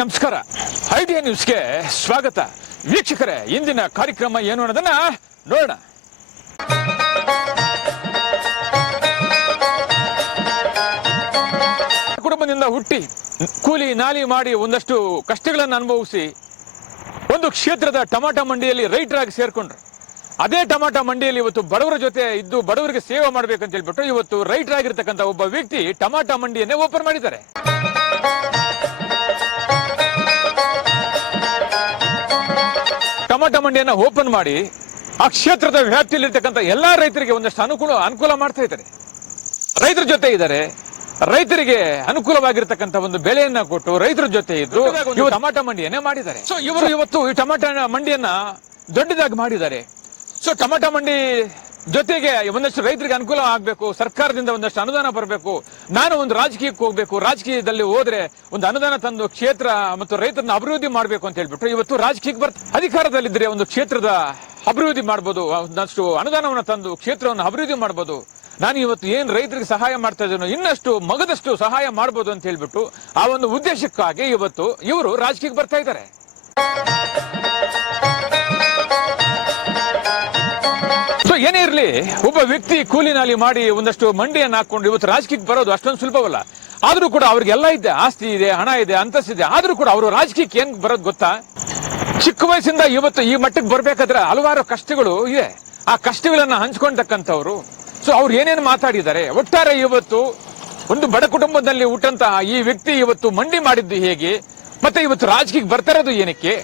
ನಮಸ್ಕಾರ. ಐಡಿಯಾ ನ್ಯೂಸ್ಗೆ ಸ್ವಾಗತ. ವೀಕ್ಷಕರೇ, ಇಂದಿನ ಕಾರ್ಯಕ್ರಮ ಏನು ಅನ್ನೋದನ್ನ ನೋಡೋಣ. ಕುಟುಂಬದಿಂದ ಹುಟ್ಟಿ, ಕೂಲಿ ನಾಲಿ ಮಾಡಿ ಒಂದಷ್ಟು ಕಷ್ಟಗಳನ್ನು ಅನುಭವಿಸಿ, ಒಂದು ಕ್ಷೇತ್ರದ ಟಮಾಟ ಮಂಡಿಯಲ್ಲಿ ರೈತರಾಗಿ ಸೇರ್ಕೊಂಡ್ರು. ಅದೇ ಟಮಾಟ ಮಂಡಿಯಲ್ಲಿ ಇವತ್ತು ಬಡವರ ಜೊತೆ ಇದ್ದು ಬಡವರಿಗೆ ಸೇವೆ ಮಾಡಬೇಕಂತ ಹೇಳ್ಬಿಟ್ಟು ಇವತ್ತು ರೈತರಾಗಿರ್ತಕ್ಕಂಥ ಒಬ್ಬ ವ್ಯಕ್ತಿ ಟಮಾಟ ಮಂಡಿಯನ್ನೇ ಓಪನ್ ಮಾಡಿದ್ದಾರೆ. ಟಮಾಟ ಮಂಡಿಯನ್ನ ಓಪನ್ ಮಾಡಿ ಆ ಕ್ಷೇತ್ರದ ವ್ಯಾಪ್ತಿಯಲ್ಲಿರ್ತಕ್ಕಂಥ ಎಲ್ಲಾ ರೈತರಿಗೆ ಒಂದಷ್ಟು ಅನುಕೂಲ ಅನುಕೂಲ ಮಾಡ್ತಾ ಇದ್ದಾರೆ. ರೈತರ ಜೊತೆ ಇದ್ದಾರೆ. ರೈತರಿಗೆ ಅನುಕೂಲವಾಗಿರ್ತಕ್ಕಂಥ ಒಂದು ಬೆಳೆಯನ್ನ ಕೊಟ್ಟು ರೈತರ ಜೊತೆ ಇದ್ರು. ಟಮಾಟ ಮಂಡಿಯನ್ನೇ ಮಾಡಿದ್ದಾರೆ. ಸೊ ಇವರು ಇವತ್ತು ಈ ಟಮಾಟ ಮಂಡಿಯನ್ನ ದೊಡ್ಡದಾಗಿ ಮಾಡಿದ್ದಾರೆ. ಸೊ ಟಮಾಟ ಮಂಡಿ ಜೊತೆಗೆ ಒಂದಷ್ಟು ರೈತರಿಗೆ ಅನುಕೂಲ ಆಗಬೇಕು, ಸರ್ಕಾರದಿಂದ ಒಂದಷ್ಟು ಅನುದಾನ ಬರಬೇಕು. ನಾನು ಒಂದು ರಾಜಕೀಯಕ್ಕೆ ಹೋಗ್ಬೇಕು, ರಾಜಕೀಯದಲ್ಲಿ ಹೋದ್ರೆ ಒಂದು ಅನುದಾನ ತಂದು ಕ್ಷೇತ್ರ ಮತ್ತು ರೈತರನ್ನ ಅಭಿವೃದ್ಧಿ ಮಾಡಬೇಕು ಅಂತ ಹೇಳ್ಬಿಟ್ಟು ಇವತ್ತು ರಾಜಕೀಯಕ್ಕೆ ಬರ್ತ ಅಧಿಕಾರದಲ್ಲಿದ್ದರೆ ಒಂದು ಕ್ಷೇತ್ರದ ಅಭಿವೃದ್ಧಿ ಮಾಡ್ಬೋದು, ಒಂದಷ್ಟು ಅನುದಾನವನ್ನು ತಂದು ಕ್ಷೇತ್ರವನ್ನು ಅಭಿವೃದ್ಧಿ ಮಾಡ್ಬೋದು. ನಾನು ಇವತ್ತು ಏನು ರೈತರಿಗೆ ಸಹಾಯ ಮಾಡ್ತಾ ಇದ್ದೇನೋ ಇನ್ನಷ್ಟು ಮಗದಷ್ಟು ಸಹಾಯ ಮಾಡ್ಬೋದು ಅಂತ ಹೇಳ್ಬಿಟ್ಟು ಆ ಒಂದು ಉದ್ದೇಶಕ್ಕಾಗಿ ಇವತ್ತು ಇವರು ರಾಜಕೀಯಕ್ಕೆ ಬರ್ತಾ ಇದ್ದಾರೆ. ಒಬ್ಬ ವ್ಯಕ್ತಿ ಕೂಲಿ ನಾಲಿ ಮಾಡಿ ಒಂದಷ್ಟು ಮಂಡಿಯನ್ನು ಹಾಕೊಂಡು ಇವತ್ತು ರಾಜಕೀಯಕ್ಕೆ ಬರೋದು ಅಷ್ಟೊಂದು ಸುಲಭವಲ್ಲ. ಆದ್ರೂ ಕೂಡ ಅವ್ರಿಗೆಲ್ಲ ಇದೆ, ಆಸ್ತಿ ಇದೆ, ಹಣ ಇದೆ ಅಂತಸ್ತಿದೆ ಆದ್ರೂ ಕೂಡ ಅವರು ರಾಜಕೀಯಕ್ಕೆ ಹೆಂಗ್ ಬರೋದು ಗೊತ್ತಾ? ಚಿಕ್ಕ ವಯಸ್ಸಿಂದ ಇವತ್ತು ಈ ಮಟ್ಟಕ್ಕೆ ಬರಬೇಕಾದ್ರೆ ಹಲವಾರು ಕಷ್ಟಗಳು ಇದೆ ಆ ಕಷ್ಟಗಳನ್ನ ಹಂಚ್ಕೊಂಡಕ್ಕಂಥವ್ರು. ಸೊ ಅವ್ರು ಏನೇನು ಮಾತಾಡಿದ್ದಾರೆ? ಒಟ್ಟಾರೆ ಇವತ್ತು ಒಂದು ಬಡ ಕುಟುಂಬದಲ್ಲಿ ಹುಟ್ಟಂತಹ ಈ ವ್ಯಕ್ತಿ ಇವತ್ತು ಮಂಡಿ ಮಾಡಿದ್ದು ಹೇಗೆ? ಮತ್ತೆ ಇವತ್ತು ರಾಜಕೀಯಕ್ಕೆ ಬರ್ತಾ ಇರೋದು ಏನಕ್ಕೆ?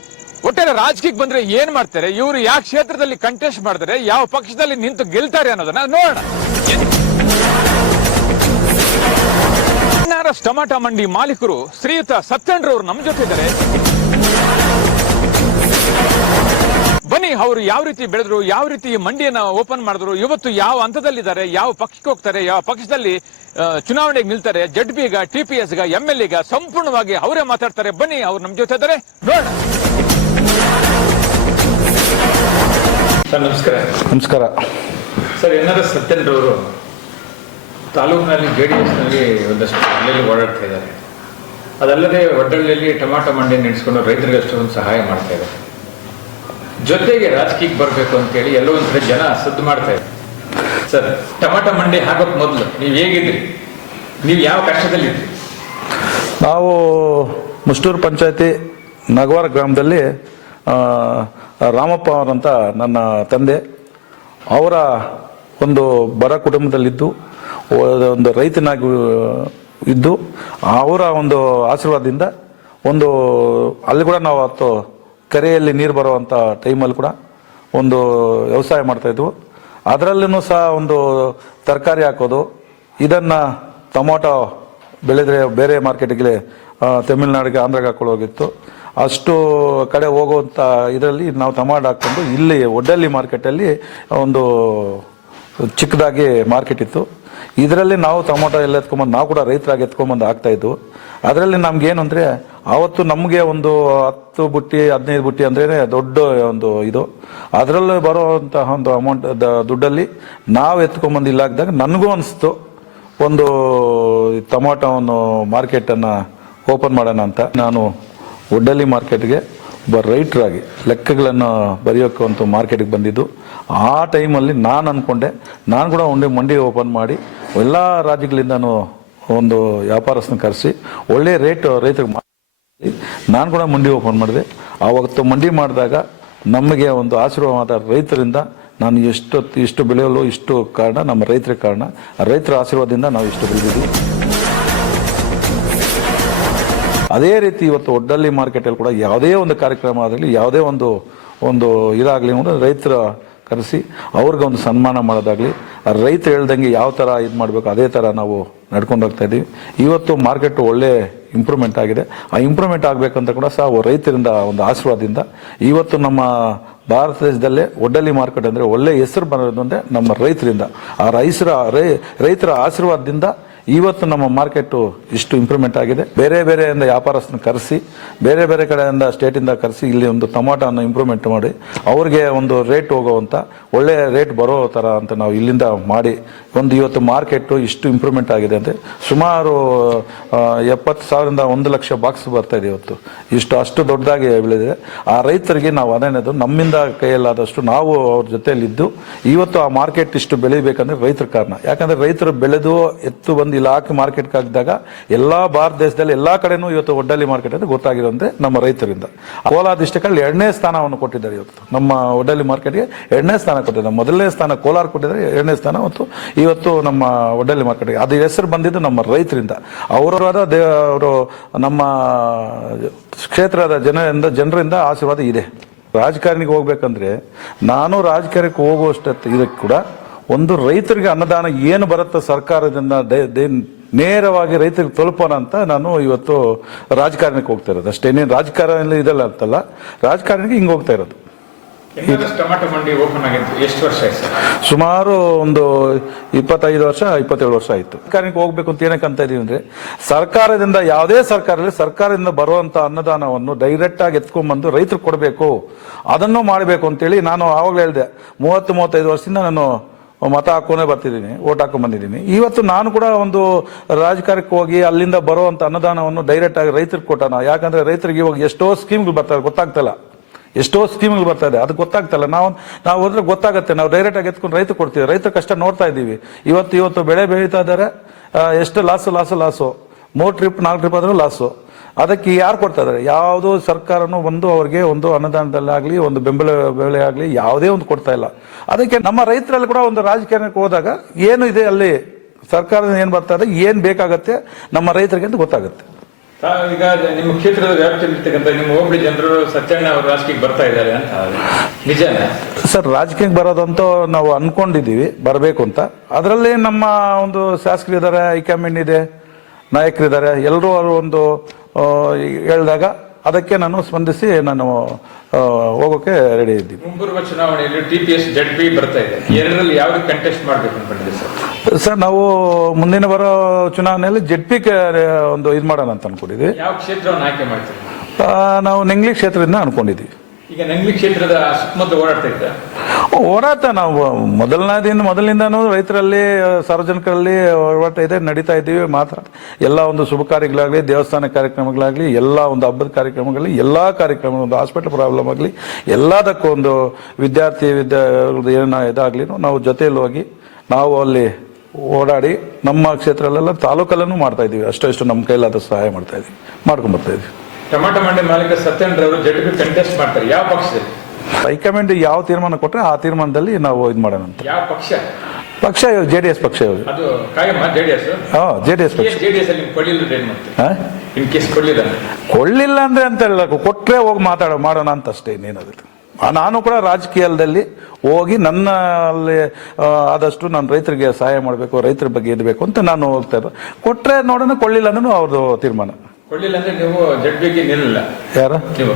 ಒಟ್ಟಾರೆ ರಾಜಕೀಯಕ್ಕೆ ಬಂದ್ರೆ ಏನ್ ಮಾಡ್ತಾರೆ? ಇವರು ಯಾವ ಕ್ಷೇತ್ರದಲ್ಲಿ ಕಂಟೆಸ್ಟ್ ಮಾಡ್ತಾರೆ? ಯಾವ ಪಕ್ಷದಲ್ಲಿ ನಿಂತು ಗೆಲ್ತಾರೆ ಅನ್ನೋದನ್ನ ನೋಡೋಣ. ಎನ್ಆರ್ಎಸ್ ಟಮಾಟ ಮಂಡಿ ಮಾಲೀಕರು ಶ್ರೀಯುತ ಸತ್ಯಣ್ರವ್ರು ನಮ್ಮ ಜೊತೆ ಇದ್ದಾರೆ. ಬನ್ನಿ, ಅವರು ಯಾವ ರೀತಿ ಬೆಳೆದ್ರು, ಯಾವ ರೀತಿ ಮಂಡಿಯನ್ನ ಓಪನ್ ಮಾಡಿದ್ರು, ಇವತ್ತು ಯಾವ ಹಂತದಲ್ಲಿದ್ದಾರೆ, ಯಾವ ಪಕ್ಷಕ್ಕೆ ಹೋಗ್ತಾರೆ, ಯಾವ ಪಕ್ಷದಲ್ಲಿ ಚುನಾವಣೆಗೆ ನಿಲ್ತಾರೆ ಜಡ್ ಬಿಗ ಟಿ ಪಿ ಎಸ್ ಗ ಎಂ ಎಲ್ ಸಂಪೂರ್ಣವಾಗಿ ಅವರೇ ಮಾತಾಡ್ತಾರೆ. ಬನ್ನಿ, ಅವ್ರು ನಮ್ಮ ಜೊತೆ ಇದ್ದಾರೆ. ನೋಡೋಣ. ಸರ್ ನಮಸ್ಕಾರ. ನಮಸ್ಕಾರ. ಸರ್ ಎನ್ ಆರ್ ಎಸ್ ಸತ್ಯನ್ರವರು ತಾಲೂಕಿನಲ್ಲಿ ಜೆ ಡಿ ಎಸ್ನಲ್ಲಿ ಒಂದಷ್ಟು ಹಳ್ಳಿಯಲ್ಲಿ ಓಡಾಡ್ತಾ ಇದ್ದಾರೆ. ಅದಲ್ಲದೆ ಒಡ್ಡಳ್ಳಿಯಲ್ಲಿ ಟೊಮಾಟೊ ಮಂಡಿ ನಡೆಸ್ಕೊಂಡು ರೈತರಿಗೆ ಅಷ್ಟೊಂದು ಸಹಾಯ ಮಾಡ್ತಾ ಇದ್ದಾರೆ. ಜೊತೆಗೆ ರಾಜಕೀಯಕ್ಕೆ ಬರಬೇಕು ಅಂತೇಳಿ ಎಲ್ಲೋ ಒಂದ್ ಕಡೆ ಜನ ಸದ್ದು ಮಾಡ್ತಾ ಇದ್ದಾರೆ. ಸರ್ ಟೊಮಾಟೊ ಮಂಡಿ ಹಾಕೋಕ್ ಮೊದಲು ನೀವು ಹೇಗಿದ್ರಿ? ನೀವು ಯಾವ ಕಷ್ಟದಲ್ಲಿದ್ರಿ? ನಾವು ಮುಷ್ಟೂರು ಪಂಚಾಯತಿ ನಗವಾರ ಗ್ರಾಮದಲ್ಲಿ ರಾಮಪ್ಪ ಅವರಂತ ನನ್ನ ತಂದೆ. ಅವರ ಒಂದು ಬರ ಕುಟುಂಬದಲ್ಲಿದ್ದು ಒಂದು ರೈತನಾಗಿ ಇದ್ದು, ಅವರ ಒಂದು ಆಶೀರ್ವಾದದಿಂದ ಒಂದು, ಅಲ್ಲಿ ಕೂಡ ನಾವು ಅವತ್ತು ಕೆರೆಯಲ್ಲಿ ನೀರು ಬರುವಂಥ ಟೈಮಲ್ಲಿ ಕೂಡ ಒಂದು ವ್ಯವಸಾಯ ಮಾಡ್ತಾಯಿದ್ವು ಅದರಲ್ಲೂ ಸಹ ಒಂದು ತರಕಾರಿ ಹಾಕೋದು, ಇದನ್ನು ಟೊಮೊಟೊ ಬೆಳೆದರೆ ಬೇರೆ ಮಾರ್ಕೆಟ್ಗೆ ತಮಿಳ್ನಾಡಿಗೆ ಆಂಧ್ರಗೆ ಹಾಕೊಳ್ಳೋಗಿತ್ತು ಅಷ್ಟು ಕಡೆ ಹೋಗುವಂಥ ಇದರಲ್ಲಿ ನಾವು ಟಮಾಟೊ ಹಾಕ್ಕೊಂಡು ಇಲ್ಲಿ ಒಡ್ಡಲ್ಲಿ ಮಾರ್ಕೆಟಲ್ಲಿ ಒಂದು ಚಿಕ್ಕದಾಗಿ ಮಾರ್ಕೆಟ್ ಇತ್ತು. ಇದರಲ್ಲಿ ನಾವು ಟೊಮೊಟೊ ಎಲ್ಲ ಎತ್ಕೊಂಬಂದು, ನಾವು ಕೂಡ ರೈತರಾಗಿ ಎತ್ಕೊಂಬಂದು ಇದ್ವು. ಅದರಲ್ಲಿ ನಮ್ಗೇನು ಅಂದರೆ, ಆವತ್ತು ನಮಗೆ ಒಂದು ಹತ್ತು ಬುಟ್ಟಿ, ಹದಿನೈದು ಬುಟ್ಟಿ ಅಂದ್ರೇ ದೊಡ್ಡ ಒಂದು ಇದು. ಅದರಲ್ಲಿ ಬರುವಂತಹ ಒಂದು ಅಮೌಂಟ್ ದುಡ್ಡಲ್ಲಿ ನಾವು ಎತ್ಕೊಂಬಂದು ಇಲ್ಲ ಹಾಕಿದಾಗ ನನಗೂ ಅನಿಸ್ತು, ಒಂದು ಟೊಮೊಟೊವನ್ನು ಮಾರ್ಕೆಟನ್ನು ಓಪನ್ ಮಾಡೋಣ ಅಂತ. ನಾನು ಒಡ್ಡಲ್ಲಿ ಮಾರ್ಕೆಟ್ಗೆ ಒಬ್ಬ ರೈಟ್ರಾಗಿ ಲೆಕ್ಕಗಳನ್ನು ಬರೆಯೋಕ್ಕೆ ಒಂದು ಮಾರ್ಕೆಟಿಗೆ ಬಂದಿದ್ದು, ಆ ಟೈಮಲ್ಲಿ ನಾನು ಅಂದ್ಕೊಂಡೆ ನಾನು ಕೂಡ ಒಂದೇ ಮಂಡಿ ಓಪನ್ ಮಾಡಿ ಎಲ್ಲ ರಾಜ್ಯಗಳಿಂದನೂ ಒಂದು ವ್ಯಾಪಾರಸ್ಥನ ಕರೆಸಿ ಒಳ್ಳೆಯ ರೇಟ್ ರೈತರಿಗೆ ಮಾಡಿ, ನಾನು ಕೂಡ ಮಂಡಿ ಓಪನ್ ಮಾಡಿದೆ. ಆವತ್ತು ಮಂಡಿ ಮಾಡಿದಾಗ ನಮಗೆ ಒಂದು ಆಶೀರ್ವಾದ ರೈತರಿಂದ, ನಾನು ಎಷ್ಟು, ಇಷ್ಟು ಬೆಳೆಯಲು ಇಷ್ಟು ಕಾರಣ, ನಮ್ಮ ರೈತರ ಕಾರಣ. ರೈತರ ಆಶೀರ್ವಾದದಿಂದ ನಾವು ಇಷ್ಟು ಬೆಳೆದಿದ್ವಿ ಅದೇ ರೀತಿ ಇವತ್ತು ಒಡ್ಡಲ್ಲಿ ಮಾರ್ಕೆಟಲ್ಲಿ ಕೂಡ ಯಾವುದೇ ಒಂದು ಕಾರ್ಯಕ್ರಮ ಆಗಲಿ, ಯಾವುದೇ ಒಂದು ಒಂದು ಇದಾಗಲಿ ಅಂದರೆ ರೈತರ ಕರೆಸಿ ಅವ್ರಿಗೆ ಒಂದು ಸನ್ಮಾನ ಮಾಡೋದಾಗಲಿ, ರೈತ ಹೇಳ್ದಂಗೆ ಯಾವ ಥರ ಇದು ಮಾಡಬೇಕು ಅದೇ ಥರ ನಾವು ನಡ್ಕೊಂಡು ಹೋಗ್ತಾ ಇದ್ದೀವಿ ಇವತ್ತು ಮಾರ್ಕೆಟ್ ಒಳ್ಳೆ ಇಂಪ್ರೂವ್ಮೆಂಟ್ ಆಗಿದೆ. ಆ ಇಂಪ್ರೂವ್ಮೆಂಟ್ ಆಗಬೇಕಂತ ಕೂಡ ಸಹ ರೈತರಿಂದ ಒಂದು ಆಶೀರ್ವಾದದಿಂದ ಇವತ್ತು ನಮ್ಮ ಭಾರತ ದೇಶದಲ್ಲೇ ಒಡ್ಡಲ್ಲಿ ಮಾರ್ಕೆಟ್ ಅಂದರೆ ಒಳ್ಳೆ ಹೆಸರು ಬರೋದು ಅಂದರೆ ನಮ್ಮ ರೈತರಿಂದ. ಆ ರೈಸರ ರೈತರ ಆಶೀರ್ವಾದದಿಂದ ಇವತ್ತು ನಮ್ಮ ಮಾರ್ಕೆಟ್ ಇಷ್ಟು ಇಂಪ್ರೂವ್ಮೆಂಟ್ ಆಗಿದೆ. ಬೇರೆ ಬೇರೆಯಿಂದ ವ್ಯಾಪಾರಸ್ಥನ ಕರೆಸಿ, ಬೇರೆ ಬೇರೆ ಕಡೆಯಿಂದ ಸ್ಟೇಟಿಂದ ಕರೆಸಿ ಇಲ್ಲಿ ಒಂದು ಟೊಮಾಟೋನ ಇಂಪ್ರೂವ್ಮೆಂಟ್ ಮಾಡಿ, ಅವ್ರಿಗೆ ಒಂದು ರೇಟ್ ಹೋಗುವಂತ, ಒಳ್ಳೆ ರೇಟ್ ಬರೋ ಥರ ಅಂತ ನಾವು ಇಲ್ಲಿಂದ ಮಾಡಿ, ಒಂದು ಇವತ್ತು ಮಾರ್ಕೆಟ್ ಇಷ್ಟು ಇಂಪ್ರೂವ್ಮೆಂಟ್ ಆಗಿದೆ ಅಂತ. ಸುಮಾರು ಎಪ್ಪತ್ತು ಸಾವಿರದಿಂದ ಒಂದು ಲಕ್ಷ ಬಾಕ್ಸ್ ಬರ್ತಾ ಇದೆ ಇವತ್ತು. ಇಷ್ಟು, ಅಷ್ಟು ದೊಡ್ಡದಾಗಿ ಬೆಳೆದಿದೆ. ಆ ರೈತರಿಗೆ ನಾವು ಅದೇನದು ನಮ್ಮಿಂದ ಕೈಯಲ್ಲಾದಷ್ಟು ನಾವು ಅವ್ರ ಜೊತೆಯಲ್ಲಿದ್ದು, ಇವತ್ತು ಆ ಮಾರ್ಕೆಟ್ ಇಷ್ಟು ಬೆಳಿಬೇಕಂದ್ರೆ ರೈತರ ಕಾರಣ. ಯಾಕಂದ್ರೆ ರೈತರು ಬೆಳೆದು ಎತ್ತು ಬಂದು ಇಲ್ಲಿ ಇಲಾಖೆ ಮಾರ್ಕೆಟ್ಗೆ ಹಾಕಿದಾಗ ಎಲ್ಲ ಭಾರತ ದೇಶದಲ್ಲಿ ಎಲ್ಲ ಕಡೆನೂ ಇವತ್ತು ಒಡ್ಡಲ್ಲಿ ಮಾರ್ಕೆಟ್ ಅಂತ ಗೊತ್ತಾಗಿರೋದ್ರೆ ನಮ್ಮ ರೈತರಿಂದ. ಕೋಲಾರ ಡಿಸ್ಟಿಕಲ್ಲಿ ಎರಡನೇ ಸ್ಥಾನವನ್ನು ಕೊಟ್ಟಿದ್ದಾರೆ ಇವತ್ತು. ನಮ್ಮ ಒಡ್ಡಲ್ಲಿ ಮಾರ್ಕೆಟ್ಗೆ ಎರಡನೇ ಸ್ಥಾನ ಕೊಟ್ಟಿದ್ದಾರೆ. ಮೊದಲನೇ ಸ್ಥಾನ ಕೋಲಾರ ಕೊಟ್ಟಿದ್ದಾರೆ, ಎರಡನೇ ಸ್ಥಾನ ಮತ್ತು ಇವತ್ತು ನಮ್ಮ ಒಡ್ಡಲ್ಲಿ ಮಾರ್ಕೆಟ್ಗೆ ಅದು ಹೆಸರು ಬಂದಿದ್ದು ನಮ್ಮ ರೈತರಿಂದ. ಅವರವರ ಅವರು ನಮ್ಮ ಕ್ಷೇತ್ರದ ಜನರಿಂದ ಜನರಿಂದ ಆಶೀರ್ವಾದ ಇದೆ. ರಾಜಕಾರಣಿಗೆ ಹೋಗ್ಬೇಕಂದ್ರೆ ನಾನು ರಾಜಕಾರಣಕ್ಕೆ ಹೋಗುವಷ್ಟು ಇದಕ್ಕೆ ಕೂಡ ಒಂದು ರೈತರಿಗೆ ಅನ್ನದಾನ ಏನು ಬರುತ್ತೆ ಸರ್ಕಾರದಿಂದ ನೇರವಾಗಿ ರೈತರಿಗೆ ತಲುಪೋಣ ಅಂತ ನಾನು ಇವತ್ತು ರಾಜಕಾರಣಕ್ಕೆ ಹೋಗ್ತಾ ಇರೋದು. ಅಷ್ಟೇ ಇನ್ನೇನು ರಾಜಕಾರಣ ಇದೆಲ್ಲ ಅಂತಲ್ಲ ರಾಜಕಾರಣಿಗೆ ಹಿಂಗೆ ಹೋಗ್ತಾ ಇರೋದು. ಎನ್ ಟೊಮಾಟೊ ಮಂಡಿ ಓಪನ್ ಆಗಿತ್ತು. ಎಷ್ಟು ವರ್ಷ ಆಯ್ತು? ಸರ್ ಸುಮಾರು ಒಂದು ಇಪ್ಪತ್ತೈದು ವರ್ಷ ಇಪ್ಪತ್ತೇಳು ವರ್ಷ ಆಯಿತು. ಸರ್ಕಾರಕ್ಕೆ ಹೋಗ್ಬೇಕು ಅಂತ ಏನಕ್ಕೆ ಅಂತ ಇದೀವಿ ಅಂದ್ರೆ ಸರ್ಕಾರದಿಂದ ಯಾವುದೇ ಸರ್ಕಾರದಲ್ಲಿ ಸರ್ಕಾರದಿಂದ ಬರುವಂತ ಅನ್ನದಾನವನ್ನು ಡೈರೆಕ್ಟ್ ಆಗಿ ಎತ್ಕೊಂಡ್ಬಂದು ರೈತರು ಕೊಡಬೇಕು. ಅದನ್ನು ಮಾಡಬೇಕು ಅಂತೇಳಿ ನಾನು ಆವಾಗ ಹೇಳಿದೆ. ಮೂವತ್ತು ಮೂವತ್ತೈದು ವರ್ಷದಿಂದ ನಾನು ಮತ ಹಾಕೋನೇ ಬರ್ತಿದ್ದೀನಿ ಓಟ್ ಹಾಕೊಂಡು ಬಂದಿದ್ದೀನಿ. ಇವತ್ತು ನಾನು ಕೂಡ ಒಂದು ರಾಜಕಾರಕ್ಕೆ ಹೋಗಿ ಅಲ್ಲಿಂದ ಬರುವಂತ ಅನ್ನದಾನವನ್ನು ಡೈರೆಕ್ಟ್ ಆಗಿ ರೈತರಿಗೆ ಕೊಟ್ಟಣ ಯಾಕಂದ್ರೆ ರೈತರಿಗೆ ಇವಾಗ ಎಷ್ಟೋ ಸ್ಕೀಮ್ಗಳು ಬರ್ತಾರೆ ಗೊತ್ತಾಗ್ತಲ್ಲ. ಎಷ್ಟೋ ಸ್ಕೀಮ್ಗಳು ಬರ್ತಾ ಇದೆ, ಅದು ಗೊತ್ತಾಗ್ತಲ್ಲ. ನಾವು ನಾವು ಹೋದ್ರೆ ಗೊತ್ತಾಗುತ್ತೆ. ನಾವು ಡೈರೆಕ್ಟ್ ಆಗಿ ಎತ್ಕೊಂಡು ರೈತ ಕೊಡ್ತೀವಿ. ರೈತರ ಕಷ್ಟ ನೋಡ್ತಾ ಇದ್ದೀವಿ. ಇವತ್ತು ಇವತ್ತು ಬೆಳೆ ಬೆಳೀತಾ ಇದ್ದಾರೆ. ಎಷ್ಟು ಲಾಸು ಲಾಸು ಲಾಸು. ಮೂರು ಟ್ರಿಪ್ ನಾಲ್ಕು ಟ್ರಿಪ್ ಆದರೂ ಲಾಸು. ಅದಕ್ಕೆ ಯಾರು ಕೊಡ್ತಾ ಇದ್ದಾರೆ? ಯಾವುದೋ ಸರ್ಕಾರನೂ ಒಂದು ಅವ್ರಿಗೆ ಒಂದು ಅನುದಾನದಲ್ಲಾಗಲಿ ಒಂದು ಬೆಂಬಲ ಬೆಲೆ ಆಗಲಿ ಯಾವುದೇ ಒಂದು ಕೊಡ್ತಾ ಇಲ್ಲ. ಅದಕ್ಕೆ ನಮ್ಮ ರೈತರಲ್ಲಿ ಕೂಡ ಒಂದು ರಾಜಕಾರಣಕ್ಕೆ ಹೋದಾಗ ಏನು ಇದೆ ಅಲ್ಲಿ? ಸರ್ಕಾರದಿಂದ ಏನು ಬರ್ತಾ ಇದೆ? ಏನು ಬೇಕಾಗತ್ತೆ? ನಮ್ಮ ರೈತರಿಗೆ ಅಂತ ಗೊತ್ತಾಗುತ್ತೆ. ಈಗ ನಿಮ್ಮ ಕ್ಷೇತ್ರದ ವ್ಯಾಪ್ತಿಯಲ್ಲಿ ಇರ್ತಕ್ಕಂಥ ನಿಮ್ಮ ಹೋಬಳಿ ಜನರು ಸತ್ಯಣ್ಣ ಅವರು ರಾಜಕೀಯಕ್ಕೆ ಬರ್ತಾ ಇದ್ದಾರೆ ಅಂತ ನಿಜನೇ? ಸರ್ ರಾಜಕೀಯಕ್ಕೆ ಬರೋದಂತೂ ನಾವು ಅನ್ಕೊಂಡಿದ್ದೀವಿ ಬರಬೇಕು ಅಂತ. ಅದರಲ್ಲಿ ನಮ್ಮ ಒಂದು ಶಾಸಕರಿದ್ದಾರೆ ಹೈಕಮಾಂಡ್ ಇದೆ ನಾಯಕರಿದ್ದಾರೆ. ಎಲ್ಲರೂ ಅವರು ಒಂದು ಹೇಳಿದಾಗ ಅದಕ್ಕೆ ನಾನು ಸ್ಪಂದಿಸಿ ನಾನು ಹೋಗೋಕೆ ರೆಡಿ ಇದ್ದೀನಿ. ಮುಂಬರುವ ಚುನಾವಣೆಯಲ್ಲಿ T P S Z P ಬರ್ತಾ ಇದೆ. ಎರಡರಲ್ಲಿ ಯಾವ್ದು ಕಂಟೆಸ್ಟ್ ಮಾಡಬೇಕು ಅನ್ಕೊಂಡಿದೆ ಸರ್? ಸರ್ ನಾವು ಮುಂದಿನ ಬರೋ ಚುನಾವಣೆಯಲ್ಲಿ ಜೆಡ್ ಪಿ ಒಂದು ಇದು ಮಾಡೋಣ ಅಂತ ಅನ್ಕೊಂಡಿದ್ವಿ. ಯಾವ ಕ್ಷೇತ್ರವನ್ನು ಆಯ್ಕೆ ಮಾಡ್ತೀವಿ ನಾವು ನೆಂಗ್ಲಿ ಕ್ಷೇತ್ರದಿಂದ ಅನ್ಕೊಂಡಿದ್ವಿ. ಈಗ ನೆಂಗ್ಲಿ ಕ್ಷೇತ್ರದ ಸುತ್ತಮುತ್ತ ಓಡಾಡ್ತಾ ಇದ್ದ. ಹೋರಾಟ ನಾವು ಮೊದಲನೇದಿಂದ ಮೊದಲಿಂದನೂ ರೈತರಲ್ಲಿ ಸಾರ್ವಜನಿಕರಲ್ಲಿ ಹೋರಾಟ ಇದೆ, ನಡೀತಾ ಇದ್ದೀವಿ, ಮಾತ್ರ. ಎಲ್ಲ ಒಂದು ಶುಭ ಕಾರ್ಯಗಳಾಗಲಿ, ದೇವಸ್ಥಾನ ಕಾರ್ಯಕ್ರಮಗಳಾಗಲಿ, ಎಲ್ಲ ಒಂದು ಹಬ್ಬದ ಕಾರ್ಯಕ್ರಮಗಳಲ್ಲಿ ಎಲ್ಲ ಕಾರ್ಯಕ್ರಮ ಒಂದು ಹಾಸ್ಪಿಟಲ್ ಪ್ರಾಬ್ಲಮ್ ಆಗಲಿ, ಎಲ್ಲದಕ್ಕೂ ಒಂದು ವಿದ್ಯಾರ್ಥಿ, ವಿದ್ಯಾ ಏನೋ ಇದಾಗಲಿ ನಾವು ಜೊತೆಯಲ್ಲಿ ಹೋಗಿ ನಾವು ಅಲ್ಲಿ ಓಡಾಡಿ ನಮ್ಮ ಕ್ಷೇತ್ರದಲ್ಲೆಲ್ಲ ತಾಲೂಕಲ್ಲೂ ಮಾಡ್ತಾ ಇದ್ದೀವಿ. ಅಷ್ಟು ಇಷ್ಟು ನಮ್ಮ ಕೈಲಾದ ಸಹಾಯ ಮಾಡ್ತಾ ಇದ್ದೀವಿ. ಮಾಡ್ಕೊಂಡು ಬರ್ತಾ ಇದ್ದೀವಿ. ಟೊಮಾಟೊ ಮಂಡಿ ಮಾಲೀಕ ಸತ್ಯನ್ ಅವರು ಪಿ ಕಂಟೆಸ್ಟ್ ಮಾಡ್ತಾರೆ. ಯಾವ ಪಕ್ಷದಲ್ಲಿ? ಹೈಕಮಾಂಡ್ ಯಾವ ತೀರ್ಮಾನ ಕೊಟ್ಟರೆ ಆ ತೀರ್ಮಾನದಲ್ಲಿ ನಾವು ಇದು ಮಾಡೋಣ ಅಂತ. ಯಾವ ಪಕ್ಷ? ಪಕ್ಷ ಜೆ ಡಿ ಎಸ್ ಪಕ್ಷ ಇವಾಗ ಅದು ಕಾಯಮ್ಮ ಜೆ ಡಿ ಎಸ್? ಹಾ ಜೆ ಡಿ ಎಸ್ ಪಕ್ಷ. ಜೆ ಅಲ್ಲಿ ಕೊಡ್ಲಿಲ್ಲ ಏನ್ ಹಾ? ಇನ್ ಕೇಸ್ ಕೊಡ್ಲಿಲ್ಲ ಕೊಳ್ಳಿಲ್ಲ ಅಂದ್ರೆ ಅಂತ ಹೇಳಲ್ಲ ಕೊಟ್ಟರೆ ಹೋಗಿ ಮಾತಾಡೋ ಮಾಡೋಣ ಅಂತ ಅಷ್ಟೇ ಇನ್ನೇನಾಗುತ್ತೆ ನಾನು ಕೂಡ ರಾಜಕೀಯದಲ್ಲಿ ಹೋಗಿ ನನ್ನ ಅಲ್ಲಿ ಆದಷ್ಟು ನಾನು ರೈತರಿಗೆ ಸಹಾಯ ಮಾಡಬೇಕು ರೈತರ ಬಗ್ಗೆ ಇರಬೇಕು ಅಂತ ನಾನು ಹೋಗ್ತಾ ಇದ್ದೆ ಕೊಟ್ಟರೆ ನೋಡೋಣ ಕೊಳ್ಳಿಲ್ಲ ಅಂದ್ರೂ ಅವ್ರದ್ದು ತೀರ್ಮಾನ. ಕೊಡ್ಲಿಲ್ಲ ಅಂದ್ರೆ ನೀವು ಜಡ್ ಬಿಗೆ ನಿಲ್ಲ ಯಾರ? ನೀವು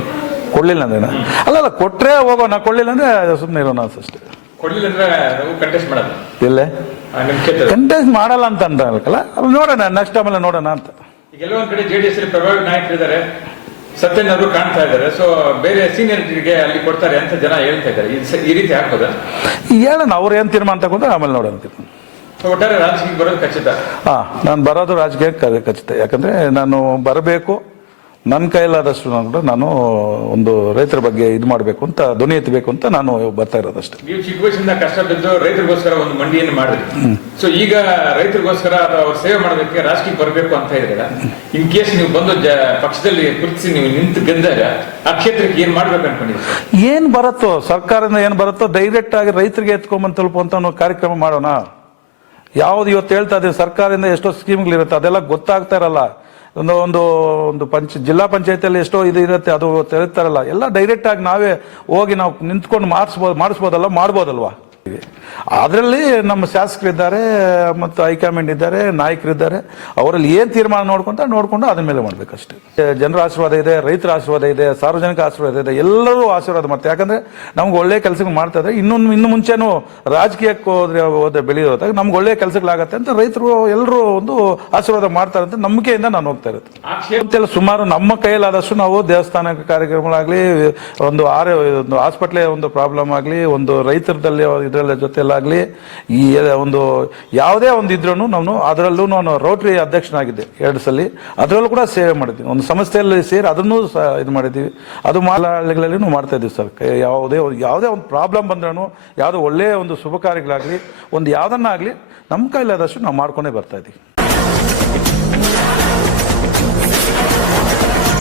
ಕೊಳ್ಳಿಲ್ಲ ಅಂದ್ರೆ ಅಲ್ಲ ಅಲ್ಲ ಕೊಟ್ರೆ ಹೋಗೋಣ ಕೊಡ್ಲಿಲ್ಲ ಅಂದ್ರೆ ಸುಮ್ಮನೆ ಇರೋಣ ಅಂತ ಅಷ್ಟೇ. ಕೊಡ್ಲಿಲ್ಲ ಅಂದ್ರೆ ಇಲ್ಲೇ ಕಂಟೆಸ್ಟ್ ಮಾಡಲ್ಲ ಅಂತ ಅದು ನೋಡೋಣ ನೆಕ್ಸ್ಟ್ ಆಮೇಲೆ ನೋಡೋಣ ಅಂತ. ಎಲ್ಲೊಂದ್ ಕಡೆ ಜೆಡಿಎಸ್ ಅಲ್ಲಿ ಪ್ರಭಾವಿ ನಾಯಕರಿದ್ದಾರೆ ಸತ್ಯನ್ ಅವರು ಕಾಣ್ತಾ ಇದ್ದಾರೆ. ಸೊ ಬೇರೆ ಸೀನಿಯರ್ಗೆ ಅಲ್ಲಿ ಕೊಡ್ತಾರೆ ಅಂತ ಜನ ಹೇಳ್ತಾ ಇದ್ದಾರೆ. ಈ ರೀತಿ ಹಾಕೋದ ಹೇಳೋಣ ಅವ್ರು ಏನು ತೀರ್ಮಾನ ತಗೊಂಡ್ರೆ ಆಮೇಲೆ ನೋಡೋಣ ತೀರ್ಮಾನ ಒಟ್ಟಾರೆ ರಾಜಕೀಯಕ್ಕೆ ಬರೋದು ಖಚಿತ. ಹಾ ನಾನು ಬರೋದು ರಾಜಕೀಯ ಖಚಿತ. ಯಾಕಂದ್ರೆ ನಾನು ಬರಬೇಕು ನನ್ನ ಕೈಲಾದಷ್ಟು ನಾನು ಕೂಡ ನಾನು ಒಂದು ರೈತರ ಬಗ್ಗೆ ಇದು ಮಾಡಬೇಕು ಅಂತ ಧ್ವನಿ ಎತ್ತಬೇಕು ಅಂತ ನಾನು ಬರ್ತಾ ಇರೋದಷ್ಟೇ. ನೀವು ಚಿಕ್ಕ ವಯಸ್ಸಿಂದ ಕಷ್ಟ ಬಿದ್ದು ರೈತರಿಗೋಸ್ಕರ ಒಂದು ಮಂಡಿಯನ್ನು ಮಾಡಿದ್ರಿ? ಸೊ ಈಗ ರೈತರಿಗೋಸ್ಕರ ಅವ್ರ ಸೇವೆ ಮಾಡೋದಕ್ಕೆ ರಾಜಕೀಯ ಬರಬೇಕು ಅಂತ ಇದ್ದೀರಾ ಇನ್ ಕೇಸ್ ನೀವು ಬಂದು ಪಕ್ಷದಲ್ಲಿ ಗುರುತಿಸಿ ನೀವು ನಿಂತು ಗೆದ್ದಾಗ ಆ ಕ್ಷೇತ್ರಕ್ಕೆ ಏನ್ ಮಾಡ್ಬೇಕು ಅನ್ಕೊಂಡಿದ್ದೀರಿ? ಏನ್ ಬರುತ್ತೋ ಸರ್ಕಾರದಿಂದ ಏನ್ ಬರುತ್ತೋ ಡೈರೆಕ್ಟ್ ಆಗಿ ರೈತರಿಗೆ ಎತ್ಕೊಂಬಂದು ತಲುಪುವಂತ ಒಂದು ಕಾರ್ಯಕ್ರಮ ಮಾಡೋಣ. ಯಾವ್ದು ಇವತ್ತು ಹೇಳ್ತಾ ಇದ್ದೀವಿ ಸರ್ಕಾರದಿಂದ ಎಷ್ಟೋ ಸ್ಕೀಮ್ಗಳಿರುತ್ತೆ ಅದೆಲ್ಲ ಗೊತ್ತಾಗ್ತಾ ಇರಲ್ಲ. ಒಂದು ಒಂದು ಒಂದು ಪಂಚ, ಜಿಲ್ಲಾ ಪಂಚಾಯತಿಯಲ್ಲಿ ಎಷ್ಟೋ ಇದು ಇರುತ್ತೆ, ಅದು ತೆರೆತಾರಲ್ಲ ಎಲ್ಲ ಡೈರೆಕ್ಟ್ ಆಗಿ ನಾವೇ ಹೋಗಿ ನಾವು ನಿಂತ್ಕೊಂಡು ಮಾಡಿಸ್ಬೋದು ಮಾಡಿಸ್ಬೋದಲ್ಲ, ಮಾಡ್ಬೋದಲ್ವಾ? ಅದರಲ್ಲಿ ನಮ್ಮ ಶಾಸಕರಿದ್ದಾರೆ, ಮತ್ತು ಹೈಕಮಾಂಡ್ ಇದ್ದಾರೆ ನಾಯಕರಿದ್ದಾರೆ ಅವರಲ್ಲಿ ಏನು ತೀರ್ಮಾನ ನೋಡ್ಕೊಂತ ನೋಡ್ಕೊಂಡು ಅದ್ರ ಮೇಲೆ ಮಾಡ್ಬೇಕಷ್ಟೇ. ಜನರ ಆಶೀರ್ವಾದ ಇದೆ, ರೈತರ ಆಶೀರ್ವಾದ ಇದೆ, ಸಾರ್ವಜನಿಕ ಆಶೀರ್ವಾದ ಇದೆ, ಎಲ್ಲರೂ ಆಶೀರ್ವಾದ ಮತ್ತೆ ಯಾಕಂದ್ರೆ ನಮ್ಗೆ ಒಳ್ಳೆ ಕೆಲಸಗಳು ಮಾಡ್ತಾ ಇದ್ರೆ ಇನ್ನೊಂದು, ಇನ್ನು ಮುಂಚೆನೂ ರಾಜಕೀಯಕ್ಕೆ ಹೋದ್ರೆ ಹೋದ್ರೆ ಬೆಳೆಯೋದಾಗ ನಮ್ಗೆ ಒಳ್ಳೆ ಕೆಲಸಗಳಾಗತ್ತೆ ಅಂತ ರೈತರು, ಎಲ್ಲರೂ ಒಂದು ಆಶೀರ್ವಾದ ಮಾಡ್ತಾರೆ ಅಂತ ನಂಬಿಕೆಯಿಂದ ನಾನು ಹೋಗ್ತಾ ಇರುತ್ತೆ ಸುಮಾರು ನಮ್ಮ ಕೈಯಲ್ಲಾದಷ್ಟು ನಾವು ದೇವಸ್ಥಾನ ಕಾರ್ಯಕ್ರಮಗಳಾಗಲಿ, ಒಂದು ಆರ್, ಒಂದು ಹಾಸ್ಪಿಟ್ಲೇ ಒಂದು ಪ್ರಾಬ್ಲಮ್ ಆಗಲಿ, ಒಂದು ರೈತರದಲ್ಲಿ ಇದರ ಜೊತೆಲಾಗಲಿ ಈ ಒಂದು ಯಾವುದೇ ಒಂದು ಇದ್ರೂ ನಾನು ಅದರಲ್ಲೂ ನಾನು ರೋಟರಿ ಅಧ್ಯಕ್ಷನಾಗಿದ್ದೆ ಎರಡು ಸಲ. ಅದರಲ್ಲೂ ಕೂಡ ಸೇವೆ ಮಾಡಿದ್ದೀನಿ ಒಂದು ಸಂಸ್ಥೆಯಲ್ಲಿ ಸೇರಿ ಅದನ್ನು ಇದು ಮಾಡಿದ್ದೀವಿ. ಅದು ಮಾಲಹಳ್ಳಿಗಳಲ್ಲಿ ಮಾಡ್ತಾ ಇದ್ದೀವಿ ಸರ್. ಯಾವುದೇ ಯಾವುದೇ ಒಂದು ಪ್ರಾಬ್ಲಮ್ ಬಂದ್ರೂ ಯಾವುದೋ ಒಳ್ಳೆಯ ಒಂದು ಶುಭ ಕಾರ್ಯಗಳಾಗಲಿ, ಒಂದು ಯಾವುದನ್ನಾಗಲಿ ನಮ್ಮ ಕೈಲಾದಷ್ಟು ನಾವು ಮಾಡ್ಕೊಂಡೇ ಬರ್ತಾ ಇದ್ದೀವಿ.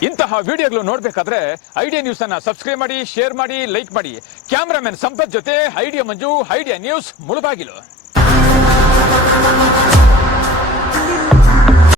ಇಂತಹ ವಿಡಿಯೋಗಳು ನೋಡ್ಬೇಕಾದ್ರೆ ಐಡಿಯಾ ನ್ಯೂಸ್ ಅನ್ನ ಸಬ್ಸ್ಕ್ರೈಬ್ ಮಾಡಿ, ಶೇರ್ ಮಾಡಿ, ಲೈಕ್ ಮಾಡಿ. ಕ್ಯಾಮ್ರಾಮನ್ ಸಂಪತ್ ಜೊತೆ, idea Manju, idea news Mulbagal.